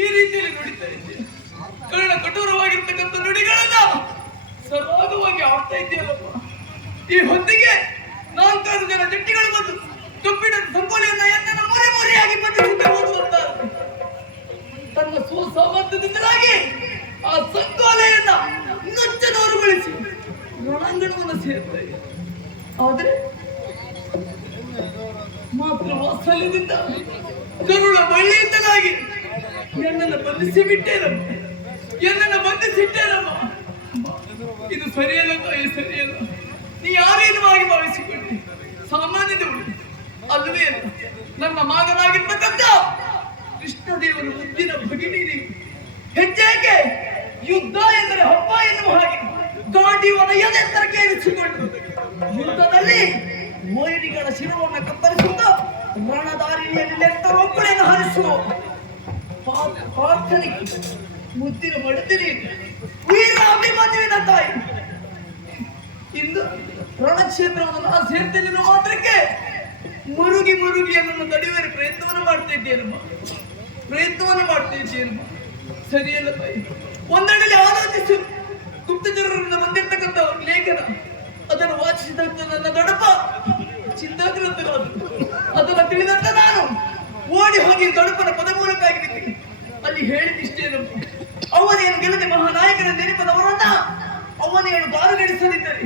ಈ ರೀತಿಯಲ್ಲಿ ನುಡಿತಾ ಇದ್ದೀಯ. ಕರ್ಣ ಕಠೋರವಾಗಿರ್ತಕ್ಕಂಥ ನುಡಿಗಳನ್ನ ಸರಾಗವಾಗಿ ಆಡ್ತಾ ಇದೆಯಲ್ಲಪ್ಪ. ಈ ಹೊತ್ತಿಗೆ 4 ಜನ ಜಟ್ಟಿಗಳು ಬಂದು ಕಬ್ಬಿಣ ಸಂಕೋಲೆಯನ್ನ ಎನ್ನನ್ನು ಮುರಿಯಾಗಿ ಬಂಧಿಸಿದ್ದ ಓದುವಂತಾರೆ. ತನ್ನ ಸುಸಾಮರ್ಥ್ಯದಿಂದಲಾಗಿ ಆ ಸಂಕೋಲೆಯನ್ನ ನುಚ್ಚನವರುಗೊಳಿಸಿ ರಣಾಂಗಣವನ್ನು ಸೇರ್ತಾ ಇದೆ. ಆದ್ರೆ ಮಾತ್ರ ವಾತ್ಸಲ್ಯದಿಂದ ಕರುಳ ಬಳ್ಳಿಯಿಂದಲಾಗಿ ಎನ್ನನ್ನು ಬಂಧಿಸಿಬಿಟ್ಟೇನಮ್ಮ. ಇದು ಸರಿಯಲ್ಲ ತಾಯಿ, ಸರಿಯಲ್ಲ. ನೀ ಯಾರೇನುವಾಗಿ ಭಾವಿಸಿಕೊಂಡೆ? ಸಾಮಾನ್ಯದವಳು ಅಲ್ಲವೇ ಅಲ್ಲ. ನನ್ನ ಮಗನಾಗಿರ್ತಕ್ಕಂಥ ಕೃಷ್ಣದೇವನ ಮುದ್ದಿನ ಭಗಿನಿ ಹೆಜ್ಜೆಗೆ ಯುದ್ಧ ಎಂದರೆ ಹಬ್ಬ ಎನ್ನುವ ಹಾಗೆ ಗಾಂಡಿವನ ಎದೆತ್ತರಕ್ಕೆ ಇರಿಸಿಕೊಂಡು ಯುದ್ಧದಲ್ಲಿ ವೈರಿಗಳ ಶಿರವನ್ನು ಕತ್ತರಿಸುತ್ತ ರಣದಾರಿಯಲ್ಲಿ ಲೆಕ್ಕರೊಬ್ಬಳೆಯನ್ನು ಹಾರಿಸುವ ಪ್ರಾರ್ಥನೆಗೆ ಮುದ್ದಿನ ಮಡುತ್ತೀನಿ ವೀರಾಭಿಮನ್ಯುವಿನ ತಾಯಿ. ಇಂದು ರಣಕ್ಷೇತ್ರವನ್ನು ನಾನು ಸೇರ್ತೇನೆ ಮಾತ್ರಕ್ಕೆ ಮುರುಗಿ ನನ್ನನ್ನು ತಡೆಯುವ ಪ್ರಯತ್ನವನ್ನು ಮಾಡ್ತಾ ಇದ್ದೀರಮ್ಮ. ಸರಿಯಲ್ಲ ತಾಯಿ. ಒಂದೆಡೆಯಲ್ಲಿ ಆಲೋಚಿಸು. ಗುಪ್ತಚರರಿಂದ ಬಂದಿರ್ತಕ್ಕಂಥ ಲೇಖನ ಅದನ್ನು ವಾಚಿಸಿದಂತ ನನ್ನ ದೊಡ್ಡಪ್ಪ ಚಿಂತಾಗ್ರಸ್ತರಾದರು. ಅದನ್ನು ತಿಳಿದಂತ ನಾನು ಓಡಿ ಹೋಗಿ ದೊಡ್ಡಪ್ಪನ ಪದಮೂಲಕ್ಕಾಗಿ ನಿಂತೀನಿ. ಅಲ್ಲಿ ಹೇಳಿದಿಷ್ಟೇನಮ್ಮ, ಅವನೇನು ಗೆಲ್ಲದೆ ಮಹಾನಾಯಕನ ನೆನಪದವರನ್ನ ಅವನೇನು ದಾರುಗಡಿಸಲಿದ್ದರೆ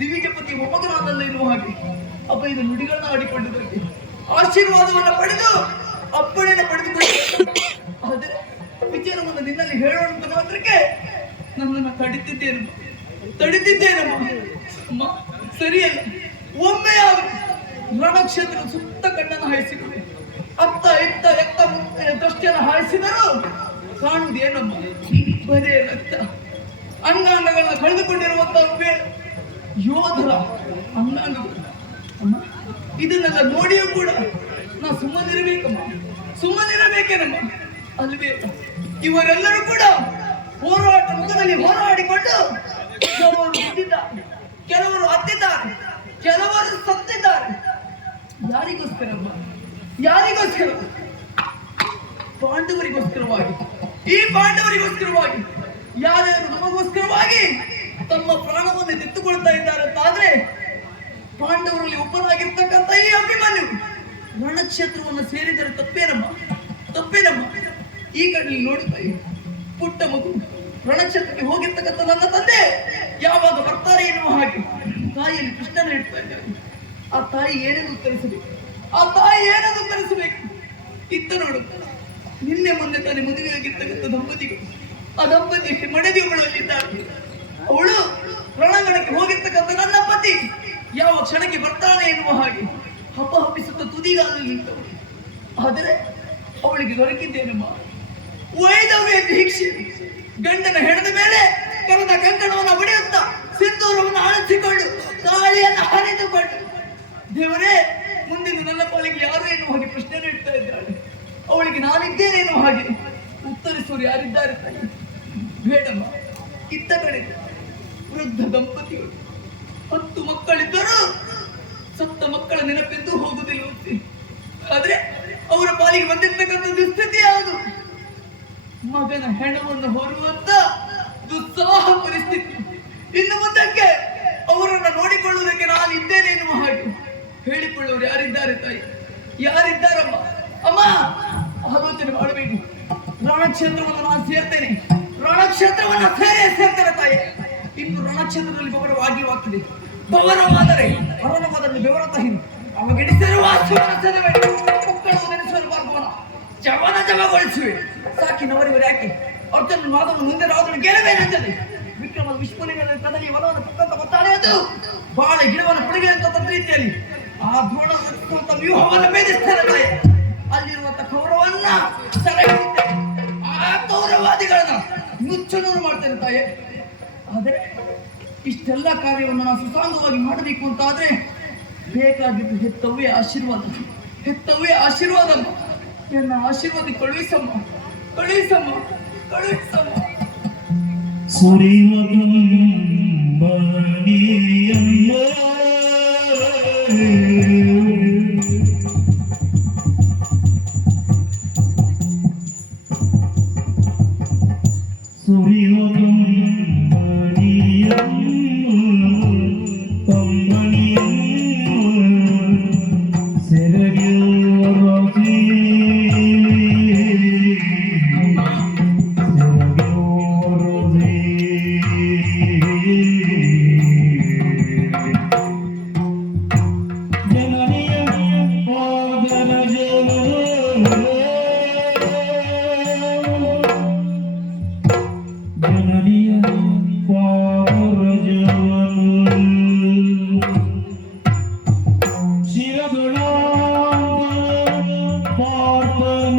ದಿವಿಗೆ ಪತಿ ಮೊಮ್ಮಗನಾದಲ್ಲ ಎನ್ನುವ ಹಾಗೆ ಅಪ್ಪ ಇದು ನುಡಿಗಳನ್ನ ಆಡಿಕೊಂಡು ಬಂದೆ. ಆಶೀರ್ವಾದವನ್ನು ಪಡೆದು ಅಪ್ಪಣೆಯನ್ನು ಪಡೆದುಕೊಂಡು ಆದರೆ ವಿಚಾರವನ್ನು ನಿನ್ನಲ್ಲಿ ಹೇಳೋಣ ಮಾತ್ರಕ್ಕೆ ನನ್ನನ್ನು ತಡಿತಿದ್ದೇನಮ್ಮ. ಸರಿಯಲ್ಲ. ಒಮ್ಮೆ ರಣಕ್ಷೇತ್ರ ಸುತ್ತ ಕಣ್ಣನ್ನು ಹಾಯಿಸಿಕೊಂಡು ಅತ್ತ ಇತ್ತ ಎತ್ತ ದೃಷ್ಟಿಯನ್ನು ಹಾಯಿಸಿದರೂ ಕಾಣುವುದೇನಮ್ಮ, ಬರೇ ರಕ್ತ. ಅಂಗಾಂಗಗಳನ್ನ ಕಳೆದುಕೊಂಡಿರುವಂತಹ ಯೋಧರ ಅಂಗಾಂಗಗಳು. ಅಮ್ಮ, ಇದನ್ನೆಲ್ಲ ನೋಡಿಯೂ ಕೂಡ ನಾ ಸುಮ್ಮನಿರಬೇಕೇನಮ್ಮ. ಅಲ್ವೇ ಇವರೆಲ್ಲರೂ ಕೂಡ ಹೋರಾಟ ಮುಖದಲ್ಲಿ ಹೋರಾಡಿಕೊಂಡು ಕೆಲವರು ಹುಟ್ಟಿದ್ದಾರೆ, ಕೆಲವರು ಹತ್ತಿದ್ದಾರೆ, ಕೆಲವರು ಸತ್ತಿದ್ದಾರೆ. ಯಾರಿಗೋಸ್ಕರ? ಪಾಂಡವರಿಗೋಸ್ಕರವಾಗಿ. ಈ ಪಾಂಡವರಿಗೋಸ್ಕರವಾಗಿ ಯಾರ್ಯಾರು ನಮಗೋಸ್ಕರವಾಗಿ ತಮ್ಮ ಪ್ರಾಣವನ್ನು ತೆತ್ತುಕೊಳ್ತಾ ಇದ್ದಾರೆ ಅಂತಾದ್ರೆ ಪಾಂಡವರಲ್ಲಿ ಒಬ್ಬರಾಗಿರ್ತಕ್ಕಂಥ ಈ ಅಭಿಮನ್ಯು ರಣಕ್ಷೇತ್ರವನ್ನು ಸೇರಿದರೆ ತಪ್ಪೇನಮ್ಮ. ಈ ಕಡೆ ನೋಡುತ್ತಾ ಪುಟ್ಟ ಮಗು ರಣಕ್ಷೇತ್ರಕ್ಕೆ ಹೋಗಿರ್ತಕ್ಕಂಥ ನನ್ನ ತಂದೆ ಯಾವಾಗ ಬರ್ತಾರೆ ಎನ್ನುವ ಹಾಗೆ ತಾಯಿಯಲ್ಲಿ ಕೃಷ್ಣನ ಇಡ್ತಾ ಇದ್ದಾರೆ. ಆ ತಾಯಿ ಏನೆಂದು ಉತ್ತರಿಸಬೇಕು? ಇತ್ತ ನೋಡು, ನಿನ್ನೆ ಮೊನ್ನೆ ತಾನೇ ಮದುವೆಯಾಗಿರ್ತಕ್ಕಂಥ ದಂಪತಿಗಳು, ಆ ದಂಪತಿಗೆ ಮಡದಿಗಳು ಅಲ್ಲಿದ್ದಾರೆ. ಅವಳು ರಣಾಂಗಣಕ್ಕೆ ಹೋಗಿರ್ತಕ್ಕಂಥ ನನ್ನ ಪತಿ ಯಾವ ಕ್ಷಣಕ್ಕೆ ಬರ್ತಾನೆ ಎನ್ನುವ ಹಾಗೆ ಹಪ್ಪಿಸುತ್ತ ತುದಿಗಾಲಲ್ಲಿ ನಿಂತವಳು. ಆದರೆ ಅವಳಿಗೆ ದೊರಕಿದ್ದೇನಮ್ಮ ವೈದವ್ಯ ದೀಕ್ಷೆ. ಗಂಡನ ಹೆಣದ ಮೇಲೆ ಕರದ ಕಂಕಣವನ್ನು ಬಡಿಯುತ್ತಾ ಸಿಂಧೂರವನ್ನು ಅಳಿಸಿಕೊಂಡು ತಾಳಿಯನ್ನು ಹರಿದುಕೊಂಡು ದೇವರೇ ಮುಂದಿನ ನನ್ನ ಪಾಲಿಗೆ ಯಾರು ಎನ್ನುವ ಹಾಗೆ ಪ್ರಶ್ನೆಯನ್ನು ಇಡ್ತಾ ಇದ್ದಾಳೆ. ಅವಳಿಗೆ ನಾನಿದ್ದೇನೆ ಎನ್ನುವ ಹಾಗೆ ಉತ್ತರಿಸುವರು ಯಾರಿದ್ದಾರೆ ತಾಯಿ? ಬೇಡಮ್ಮ. ಇತ್ತ ಕಡೆ ವೃದ್ಧ ದಂಪತಿಗಳು 10 ಮಕ್ಕಳಿದ್ದರೂ ಸತ್ತ ಮಕ್ಕಳ ನೆನಪೆಂದು ಹೋಗುವುದಿಲ್ಲ. ಆದ್ರೆ ಅವರ ಪಾಲಿಗೆ ಬಂದಿರ್ತಕ್ಕಂಥ ದುಸ್ಥಿತಿ ಯಾವುದು? ಮಗನ ಹೆಣವನ್ನು ಹೊರುವಂತ ದುಸ್ಸಾಹ ಪರಿಸ್ಥಿತಿ. ಇನ್ನು ಮುಂದಕ್ಕೆ ಅವರನ್ನು ನೋಡಿಕೊಳ್ಳುವುದಕ್ಕೆ ನಾನು ಇದ್ದೇನೆ ಎನ್ನುವ ಹಾಗೆ ಹೇಳಿಕೊಳ್ಳುವರು ಯಾರಿದ್ದಾರೆ ತಾಯಿ? ಯಾರಿದ್ದಾರಮ್ಮ? ಅಮ್ಮ, ಆಲೋಚನೆ ಮಾಡಬೇಡಿ. ರಣಕ್ಷೇತ್ರವನ್ನು ನಾನು ಸೇರ್ತೇನೆ. ರಣಕ್ಷೇತ್ರವನ್ನು ಸೇರ್ತೇನೆ ತಾಯಿ. ಇನ್ನು ರಣಕ್ಷೇತ್ರದಲ್ಲಿ ಬವರವಾಗ್ತದೆ. ಬವರವಾದರೆ ಅರಣವಾದಲ್ಲಿ ಬೆವರ ತಾಯಿ ಅವಾಗ ಇಡಿಸಿರುವ ಮಕ್ಕಳು ನೆನೆಸಲು ಜವಗೊಳಿಸುವೆ. ಸಾಕಿನವರಿವರೆ ಯಾಕೆ ಅರ್ಜುನ ಮಾಧವನು ಮುಂದೆ ರಾವಣನು ಗೆಲ್ಲಬೇನೆಂದರೆ ವಿಕ್ರಮದ ವಿಷ್ಣುವಿನ ಕದಲಿ ವಲವನ್ನು ಪಕ್ಕಂತ ಗೊತ್ತಾಳೆ. ಅದು ಬಾಳ ಗಿಡವನ್ನು ಪುಡಿಗೆ ಅಂತ ರೀತಿಯಲ್ಲಿ ಆ ದ್ರೋಣ ವ್ಯೂಹವನ್ನು ಭೇದಿಸ್ತಾರೆ. ಅಲ್ಲಿರುವಂತ ಕೌರವನ್ನ ಸೆರೆ ಹಿಡಿತಾರೆ. ಆ ಕೌರವಾದಿಗಳನ್ನ ನುಚ್ಚನೂರು ಮಾಡ್ತೇನೆ ತಾಯೇ. ಆದರೆ ಇಷ್ಟೆಲ್ಲ ಕಾರ್ಯವನ್ನು ನಾವು ಸುಸಾಂಗವಾಗಿ ಮಾಡಬೇಕು ಅಂತ ಆದ್ರೆ ಬೇಕಾಗಿದ್ದು ಹೆತ್ತವೇ ಆಶೀರ್ವಾದ. ಹೆತ್ತವೇ ಆಶೀರ್ವಾದ. ನನ್ನ ಆಶೀರ್ವಾದ ಕಳುಹಿಸಮ್ಮ, ಕಳುಹಿಸಮ್ಮ, ಕಳುಹಿಸಮ್ಮ. Parpa